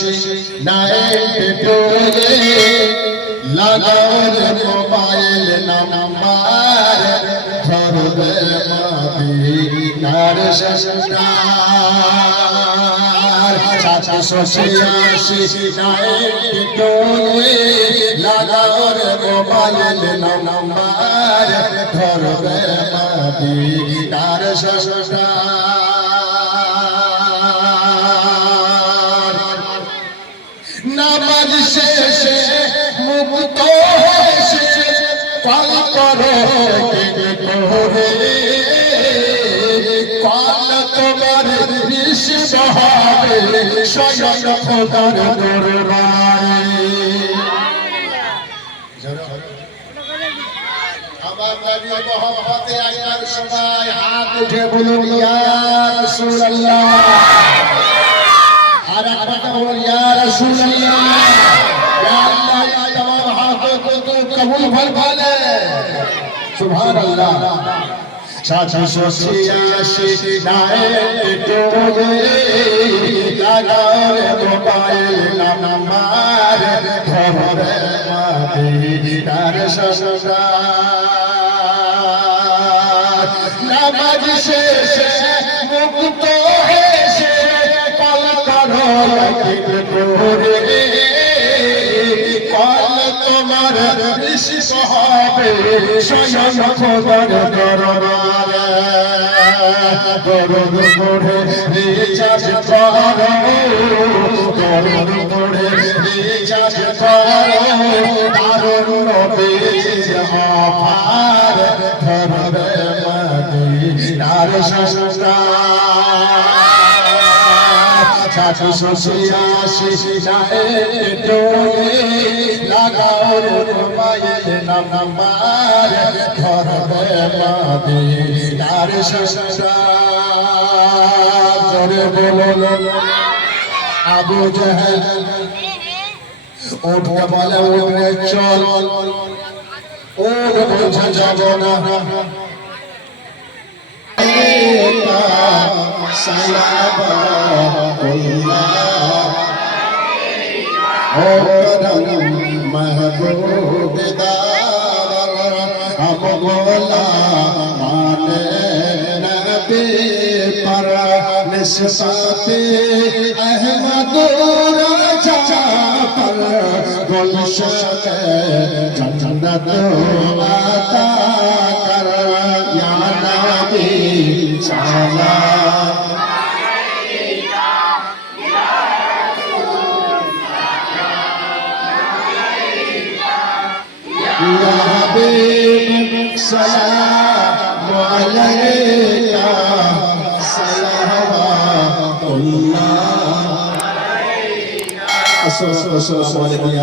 Night टोले लगाओ रे मोबाइल नंबर धरबे मदीनार सरकार 786 नाइट टोले लगाओ रे मोबाइल नंबर धरबे मदीनार सरकार নামাজ শেষে মুক্ত হয়েছে কল করো করে কল তোমার বিশেষ হবে স্বয়ং খোদার দরবারে আমার নবী মোহাম্মদে আইয়ার সময় হাত উঠে বলুন ইয়া রাসূলুল্লাহ या रसूल अल्लाह या अल्लाह या तमाम हाथों को तो कबूल फरमाले सुभान अल्लाह 786 नाइट टोले लगाओ रे मोबाइल नंबर धरबे मदीनार सरकार नामाज শেষে মুক্ত হয়েছে কল করো করে কল তোমার বিশেষ হবে স্বয়ং খোদার দরবারে দরদ করে রিচার্জ করো দরদ করে রিচার্জ করো দারুন নবীর অফার ধরবে মদীনার सरकार 786 नाइट टोले लगाओ रे मोबाइल नंबर धरबे मदीनार सरकार জোরে বলো আবু জাহেল উঠে বলে উঠে চল ও বোঝা যাব না महबूब दार हम बोला माने नबी पर निस्बते अहमद राजा पर गुलशन जन्नत अता कर या नबी सलाम या हबीब सलाम अलैका सलावतुल्लाह अलैका अस्सलामु अलैकुम।